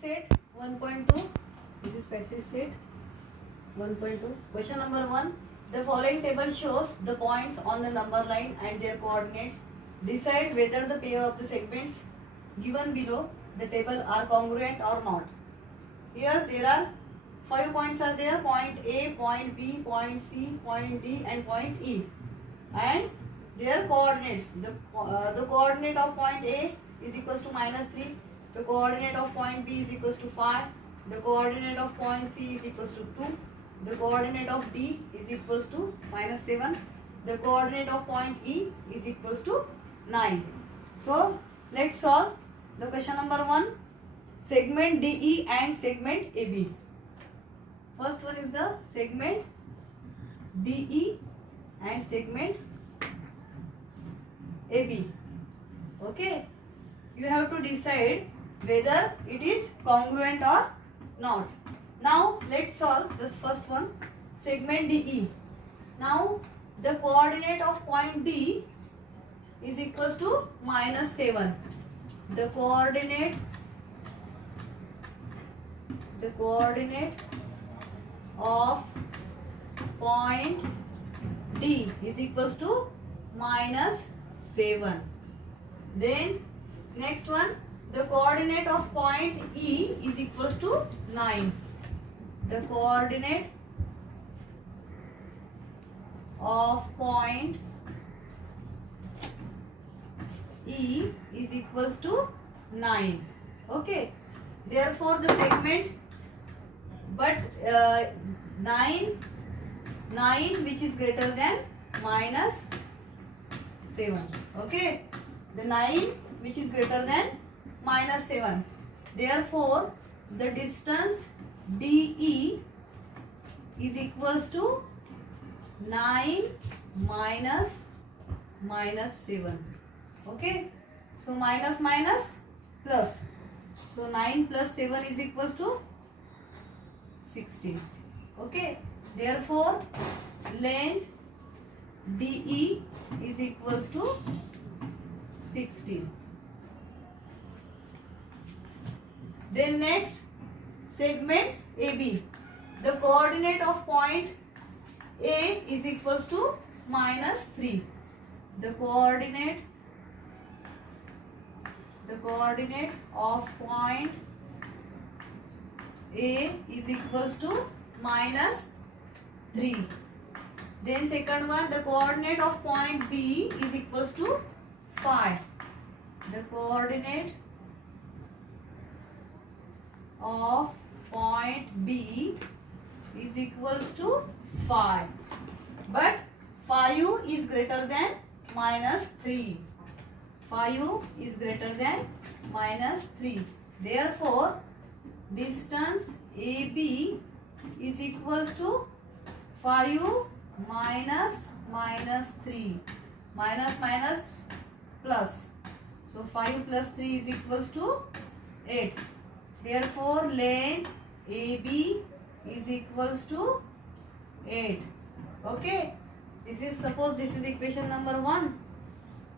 set 1.2. This is practice set 1.2. Question number 1. The following table shows the points on the number line and their coordinates. Decide whether the pair of the segments given below the table are congruent or not. Here there are 5 points are there. Point A, point B, point C, point D and point E. And their coordinates. The coordinate of point A is equals to -3. The coordinate of point B is equals to 5. The coordinate of point C is equals to 2. The coordinate of D is equals to -7. The coordinate of point E is equals to 9. So let's solve the question number 1. Segment DE and segment AB. First one is the segment DE and segment AB. Okay. You have to decide whether it is congruent or not. Now let's solve the first one, segment DE. Now the coordinate of point D is equals to -7. The coordinate of point D is equals to -7. Then next one, the coordinate of point E is equals to 9. The coordinate of point E is equals to 9. Okay. Therefore the segment, but 9 which is greater than -7. Okay. The 9 which is greater than -7. Therefore the distance DE is equals to 9 minus -7. Okay. So minus plus. So 9 plus 7 is equals to 16. Okay. Therefore length DE is equals to 16. Then next, segment AB. The coordinate of point A is equals to -3. The coordinate of point A is equals to -3. Then second one, the coordinate of point B is equals to 5. The coordinate of point B is equals to 5. But 5 is greater than -3. 5 is greater than -3. Therefore, distance AB is equals to 5 minus -3. Minus plus. So 5 plus 3 is equals to 8. Therefore length AB is equals to 8. Okay. Suppose this is equation number 1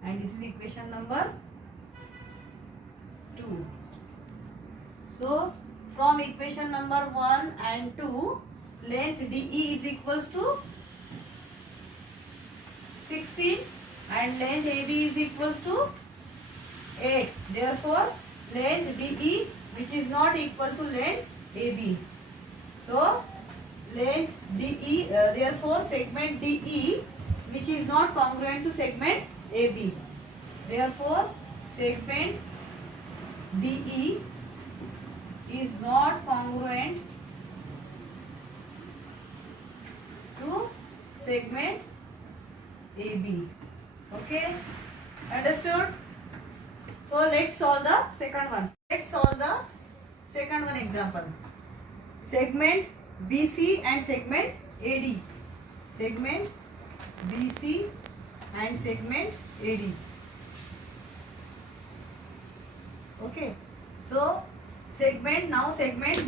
and this is equation number 2. So from equation number 1 and 2, length DE is equals to 16 and length AB is equals to 8. Therefore length DE which is not equal to length AB. So length DE, therefore segment DE which is not congruent to segment AB. Therefore segment DE is not congruent to segment AB. Okay, understood? So let's solve the second one. Let's solve the second one example. Segment BC and segment AD. Segment BC and segment AD. Okay. So segment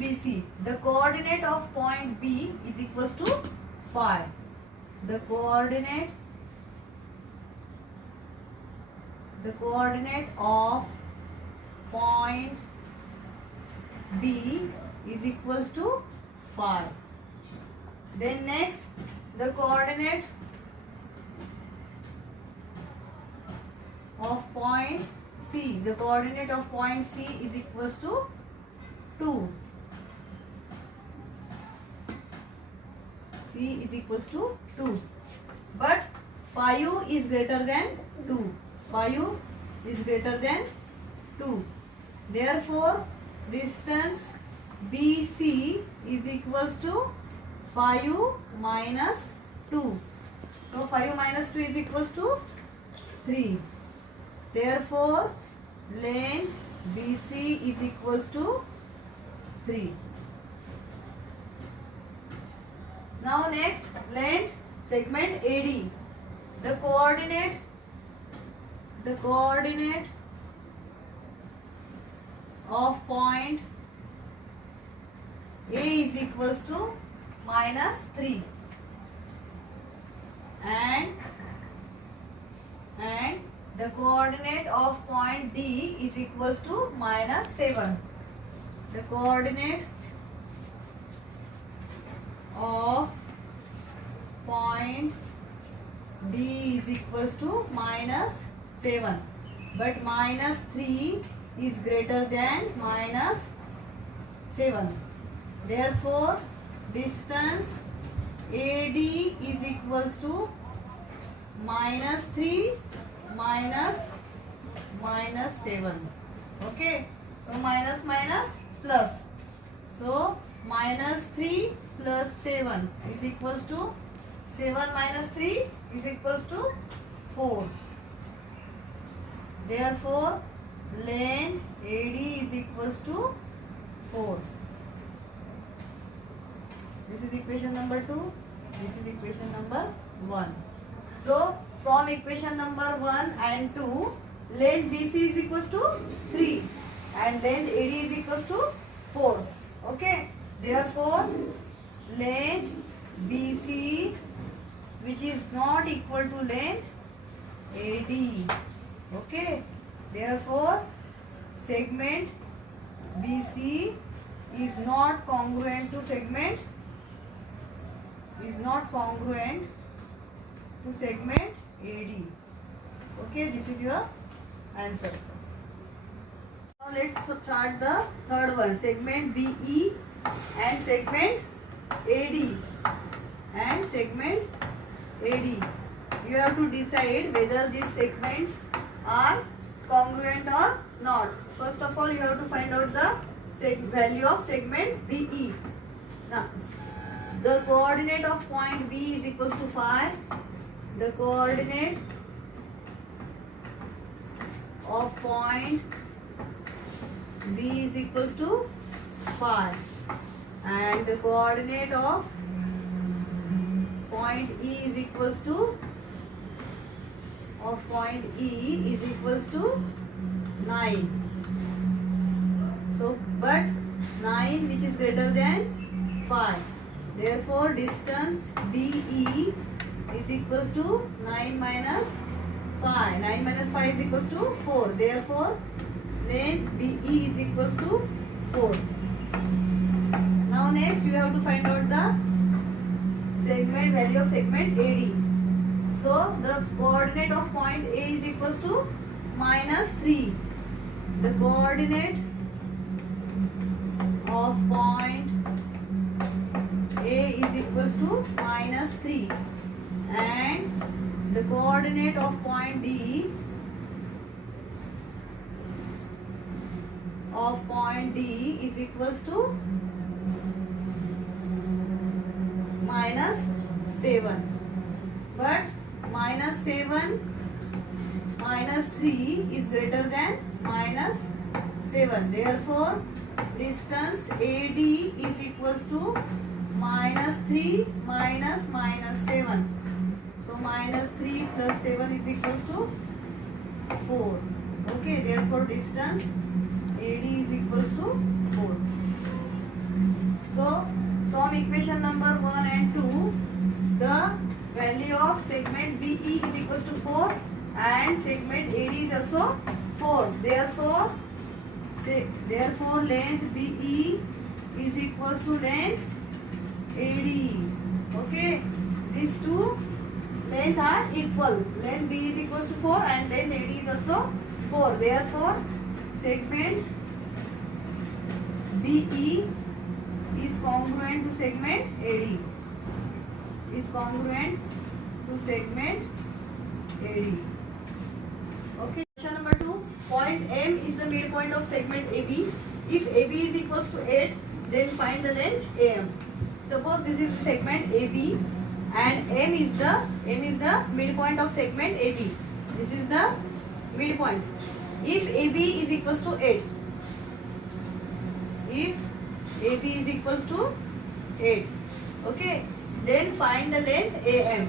BC. The coordinate of point B is equals to 5. The coordinate of point B is equals to 5. Then next, the coordinate of point C. The coordinate of point C is equals to 2. C is equals to 2. But 5 is greater than 2. 5 is greater than 2. Therefore, distance BC is equals to 5 minus 2. So 5 minus 2 is equals to 3. Therefore, length BC is equals to 3. Now next, length segment AD. The coordinate of point A is equals to minus 3 and the coordinate of point D is equals to minus 7. The coordinate of point D is equals to minus 7, but minus 3 is greater than minus 7. Therefore, distance AD is equals to minus 3 minus 7. Okay, so minus plus. So minus 3 plus 7 is equals to 7 minus 3 is equals to 4. Therefore, length AD is equals to 4. This is equation number 2. This is equation number 1. So, from equation number 1 and 2, length BC is equals to 3 and length AD is equals to 4. Okay. Therefore, length BC which is not equal to length AD. Okay. Therefore, segment BC is not congruent to segment AD. Okay, this is your answer. Now let's start the third one, segment BE and segment AD. You have to decide whether these segments are congruent or not. First of all, you have to find out the value of segment BE. Now, the coordinate of point B is equals to 5. The coordinate of point B is equals to 5 and the coordinate of point E is equals to 9. So, but 9 which is greater than 5. Therefore, distance BE is equals to 9 minus 5. 9 minus 5 is equals to 4. Therefore, length BE is equals to 4. Now next, you have to find out the value of segment AD. So, the coordinate of point A is equals to minus 3. The coordinate of point A is equals to minus 3 and the coordinate of point D is equals to minus 7. But minus 7 minus 3 is greater than minus 7. Therefore, distance AD is equals to minus 3 minus 7. So, minus 3 plus 7 is equals to 4. Okay, therefore, distance AD is equals to 4. So, from equation number 1 and 2, the value of segment BE is equals to 4 and segment AD is also 4. Therefore, Say therefore length BE is equals to length AD. Okay, these two length are equal. Length B is equals to 4 and length AD is also 4. Therefore segment BE is congruent to segment AD. Is congruent to segment AD. Okay. Question number 2. Point M is the midpoint of segment AB. If AB is equals to 8, then find the length AM. Suppose this is the segment AB and M is the midpoint of segment AB. This is the midpoint. If AB is equals to 8, if AB is equals to 8, okay, then find the length AM.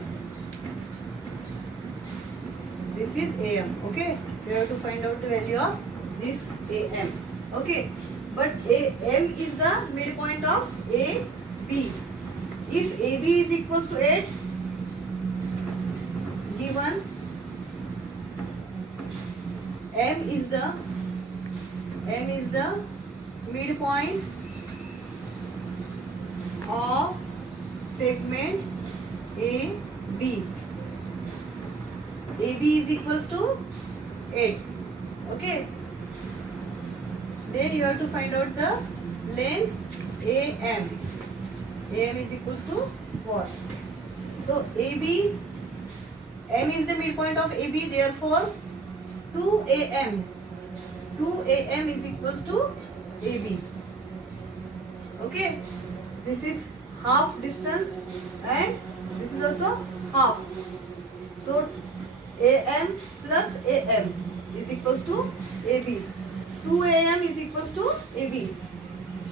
This is AM, okay. We have to find out the value of this AM, okay. But AM is the midpoint of AB. If AB is equals to 8, given M is the midpoint of segment AB. AB is equals to 8. Okay. Then you have to find out the length AM. AM is equals to what? So AB, M is the midpoint of AB. Therefore 2AM. 2AM is equals to AB. Okay. This is half distance and this is also half. So AM plus AM is equals to AB. 2AM is equals to AB.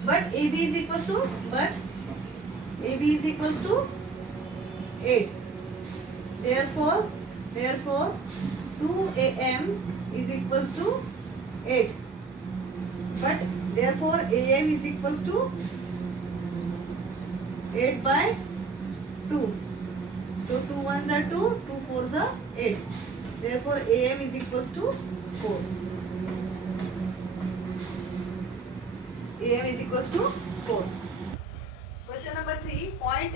But AB is equals to 8. Therefore 2AM is equals to 8. But therefore AM is equals to 8 by 2. So 2 1s are 2, 2 4s are 8. Therefore AM is equals to 4. AM is equals to 4. Question number 3. Point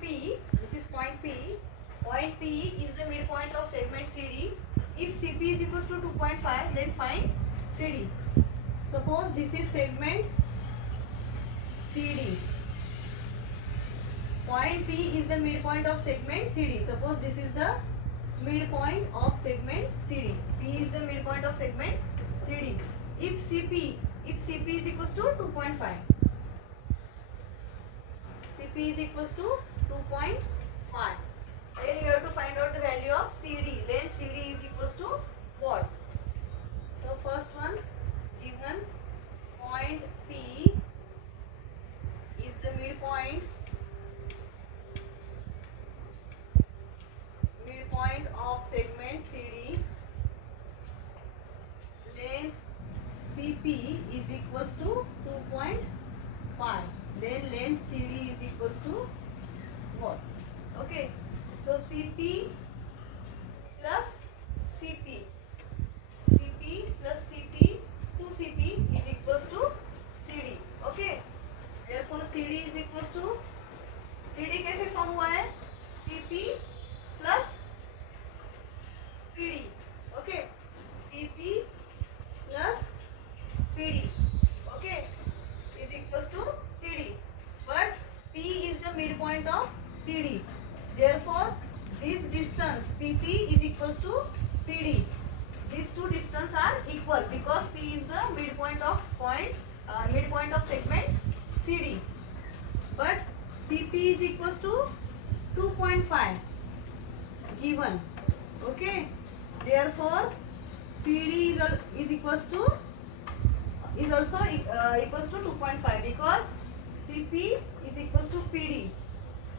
P. This is point P. Point P is the midpoint of segment CD. If CP is equals to 2.5, then find CD. Suppose this is segment CD. Point P is the midpoint of segment CD. Suppose this is the midpoint of segment CD. P is the midpoint of segment CD. If CP is equals to 2.5. CP is equals to 2.5. Then you have to find out the value of CD. Length CD is equals to what? So first one, given point P is the midpoint of segment CD. Length CP is equals to 2.5. Then length CD is equals to what? Okay. So CP plus CP. CP plus CP to CP is equals to CD. Okay. Therefore CD is equals to, CD कैसे form हुआ है? CP plus PD. Okay. CP plus PD. Okay. Is equals to CD. But P is the midpoint of CD. Therefore, this distance CP is equals to PD. These two distances are equal because P is the midpoint of midpoint of segment CD. But CP is equals to 2.5 given. Okay. Therefore, PD is equals to is also equals to 2.5 because CP is equals to PD.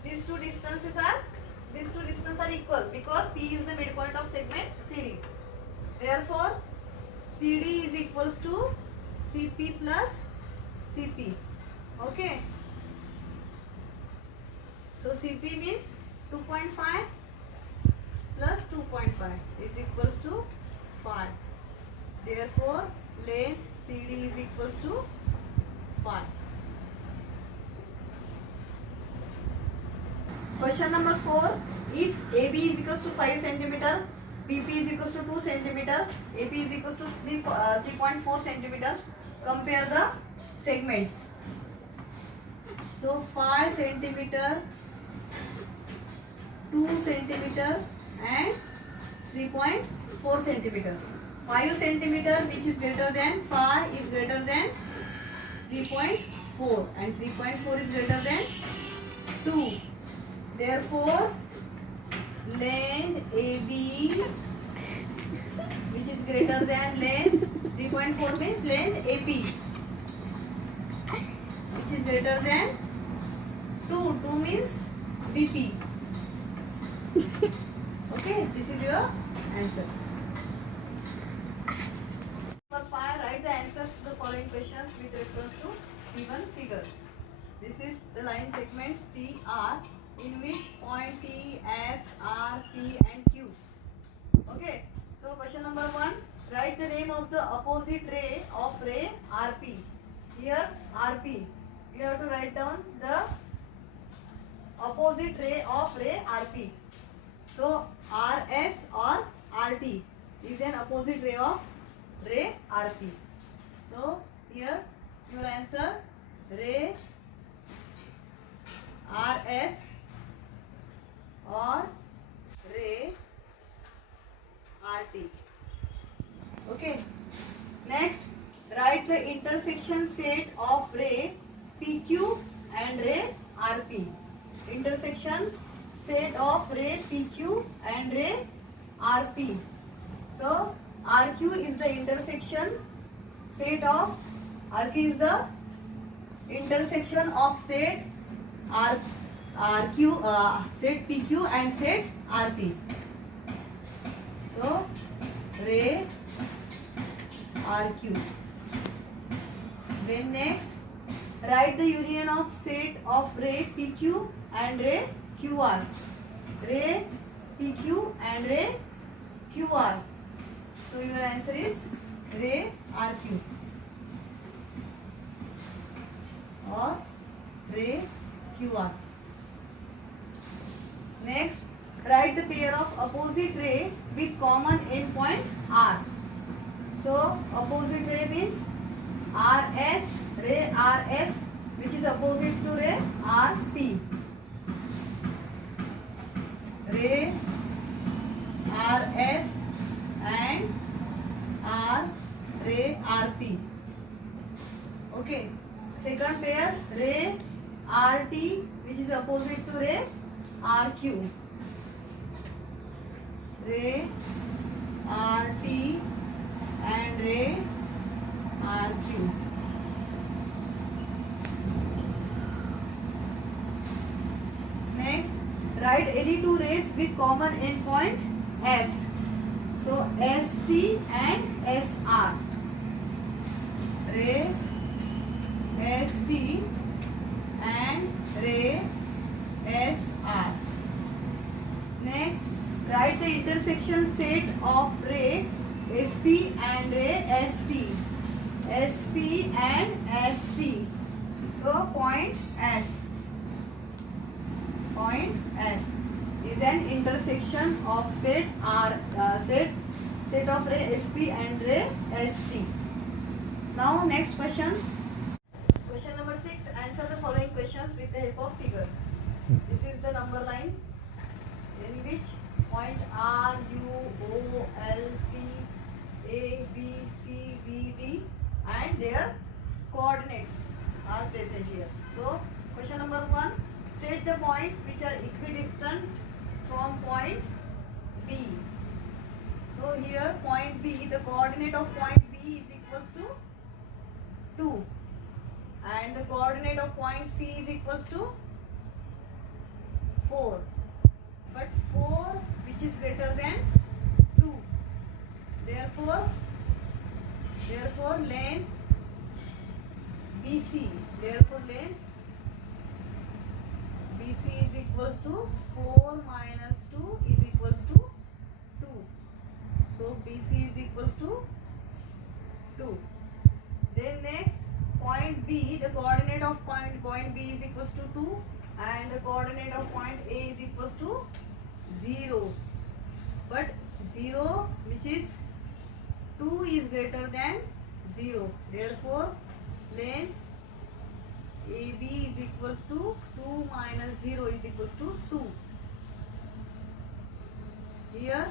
These two distances are equal because P is the midpoint of segment CD. Therefore, CD is equals to CP plus CP. Okay. So CP means 2.5 plus 2.5 is equals to 5. Therefore, length CD is equals to 5. Question number 4. If AB is equals to 5 centimeter, BP is equals to 2 centimeter, AP is equals to 3.4 centimeter, compare the segments. So 5 centimeter, 2 centimeter and 3.4 centimeter. 5 centimeter which is greater than 5 is greater than 3.4 and 3.4 is greater than 2. Therefore, length AB which is greater than length 3.4 means length AP which is greater than 2. 2 means BP. Okay, this is your answer. Number 5, write the answers to the following questions with reference to given figure. This is the line segments TR in which point T, S, R, P and Q. Okay, so question number 1, write the name of the opposite ray of ray RP. Here RP, you have to write down the opposite ray of ray RP. So RS or RT is an opposite ray of ray RP. So here your answer ray RS or ray RT. Okay. Next, write the intersection set of ray PQ and ray RP. Intersection set of ray PQ and ray RP. So RQ is the intersection set of RQ is the intersection of set RQ set PQ and set RP. So ray RQ. Then next, write the union of set of ray PQ and ray QR. Ray PQ and ray QR. So your answer is ray RQ or ray QR. Next, write the pair of opposite ray with common endpoint R. So opposite ray means RS, ray RS which is opposite to ray RP. Ray RS and R ray RP. Okay. Second pair ray RT which is opposite to ray RQ. Ray RT and ray RQ. Next, write any two rays with common endpoint S. So ST and SR. Ray ST and ray SR. Next, write the intersection set of ray SP and ray ST. SP and ST. So point S. Point S is an intersection of set of ray SP and ray ST. Now next question. Question number 6. Answer the following questions with the help of figure. This is the number line in which point R, U, O, L, P, A, B, C, B, D and their coordinates are present here. So question number 1. State the points which are equidistant from point B. So here point B, the coordinate of point B is equals to 2 and the coordinate of point C is equals to 4. But 4 which is greater than 2. Therefore length BC. Therefore length BC is equals to 4 minus 2 is equals to 2. So BC is equals to 2. Then next point B, the coordinate of point B is equals to 2 and the coordinate of point A is equals to 0. But 0 which is 2 is greater than 0. Therefore length AB is equals to 2 minus 0 is equals to 2. Here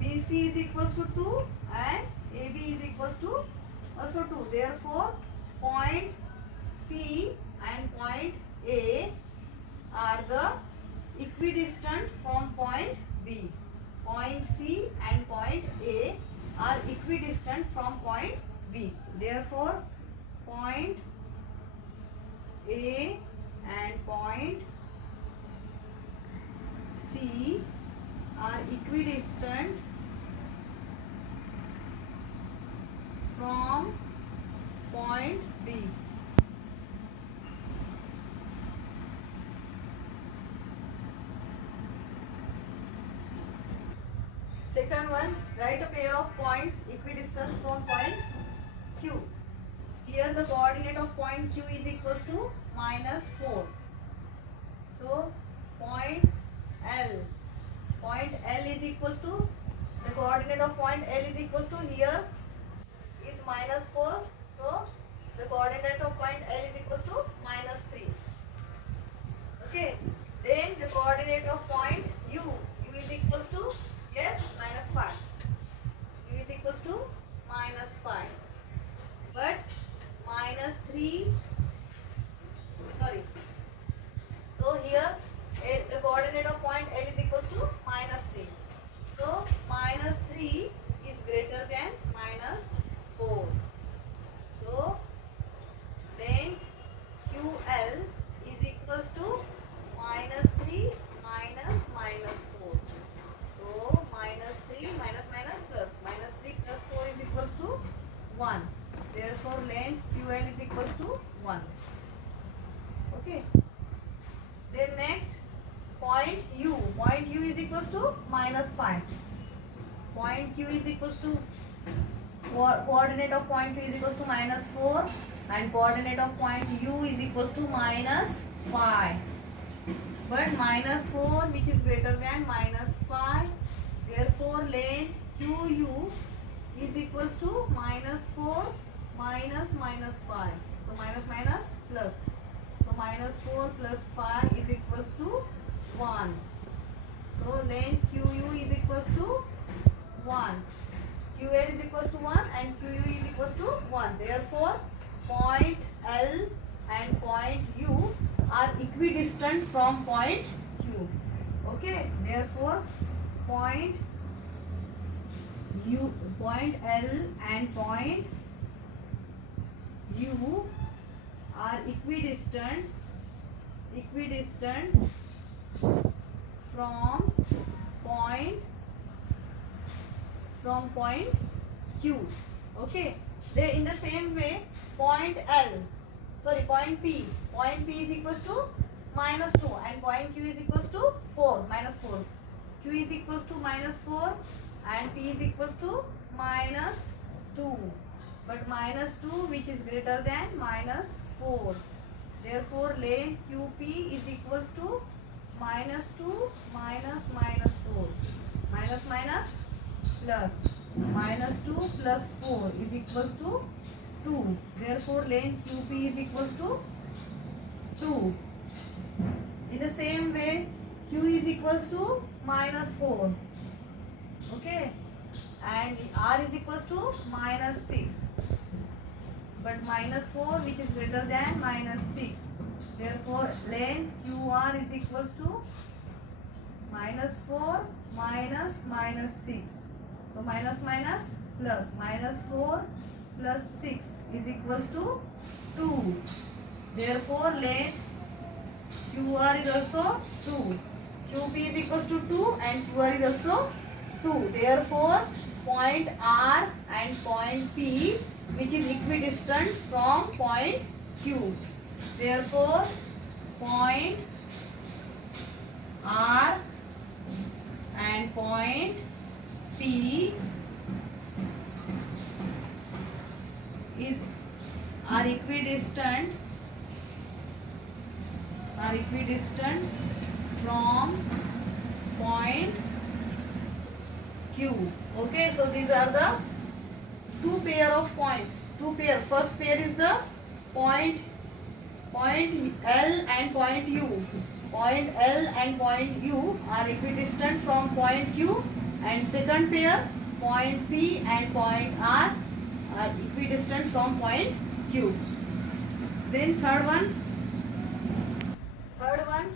BC is equals to 2 and AB is equals to also 2. Therefore point C and point A are the equidistant from point B. Point C and point A are equidistant from point B. Therefore point A and point C are equidistant from point D. Second one, write a pair of points equidistant from point Q. Here the coordinate of point Q is equals to minus 4. So point L is equals to, the coordinate of point L is equals to, here is minus 4. So the coordinate of point L is equals to minus 3. Okay. Then the coordinate of point U is equals to, yes, minus 5. U is equals to minus 5. But minus 3, sorry. So here the coordinate of point L is equals to minus 3. So minus 3 is greater than minus 4. So length QL is equals to minus 3 minus minus 4. So minus 3 minus minus plus. Minus 3 plus 4 is equals to 1. Therefore length QL is equals to 1. Okay. Then next point U. Point U is equals to minus 5. Point Q is equals to, coordinate of point Q is equals to minus 4 and coordinate of point U is equals to minus 5. But minus 4 which is greater than minus 5. Therefore length QU is equals to minus 4 minus minus 5. So minus minus plus. So minus 4 plus 5 is equals to 1. So length QU is equals to 1. QL is equals to 1 and QU is equals to 1. Therefore point L and point U are equidistant from point Q. Okay. Therefore point L and point U are equidistant from point Q. Okay. They in the same way point P is equals to minus 2 and point Q is equals to 4, minus 4. Q is equals to minus 4 and P is equals to minus 2. But minus 2 which is greater than minus 4. Therefore length QP is equals to minus 2 minus minus 4. Minus minus plus. Minus 2 plus 4 is equals to 2. Therefore length QP is equals to 2. In the same way Q is equals to minus 4. Okay. And R is equals to minus 6. But minus 4 which is greater than minus 6. Therefore length QR is equals to minus 4 minus minus 6. So minus minus plus. Minus 4 plus 6 is equals to 2. Therefore length QR is also 2. QP is equals to 2 and QR is also 2. Therefore point R and point P which is equidistant from point Q. Therefore point R and point P is are equidistant from point Q. Okay, so these are the two pair of points. Two pair. First pair is the point L and point U. Point L and point U are equidistant from point Q, and second pair point P and point R are equidistant from point Q. Then third one,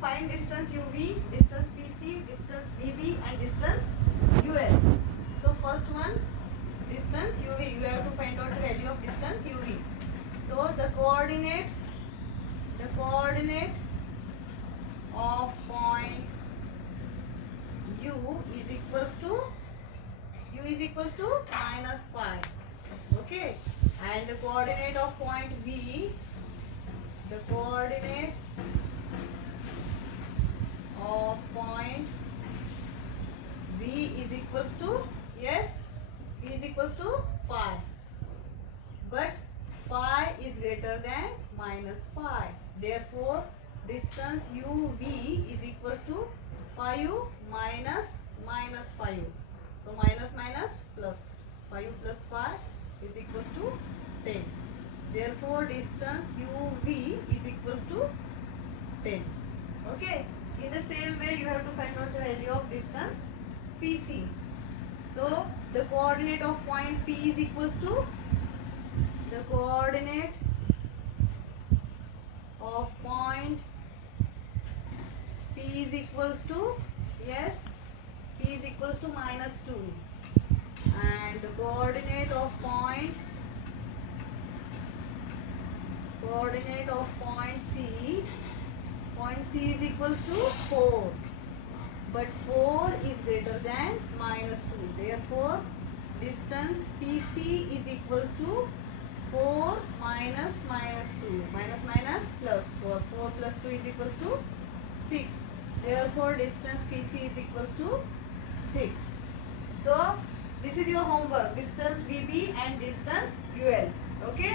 find distance UV, distance PC, distance VB and distance UL. So first one, distance UV, you have to find out the value of distance UV. So the coordinate of point U is equals to -5. Okay, and the coordinate of point V, the coordinate of point V is equals to, yes, V is equals to 5, but 5 is greater than -5. Therefore, distance UV is equals to 5 minus -5. So minus plus 5 plus 5 is equals to 10. Therefore, distance UV is equals to 10. Okay. In the same way, you have to find out the value of distance PC. So the coordinate of point P is equals to, the coordinate of point P is equals to, yes, P is equals to -2, and the coordinate of point C is equals to 4, but 4 is greater than -2. Therefore, distance PC is equals to 4 minus -2, minus plus 4. 4 plus 2 is equals to 6. Therefore, distance PC is equals to 6. So, this is your homework, distance VB and distance UL. Okay.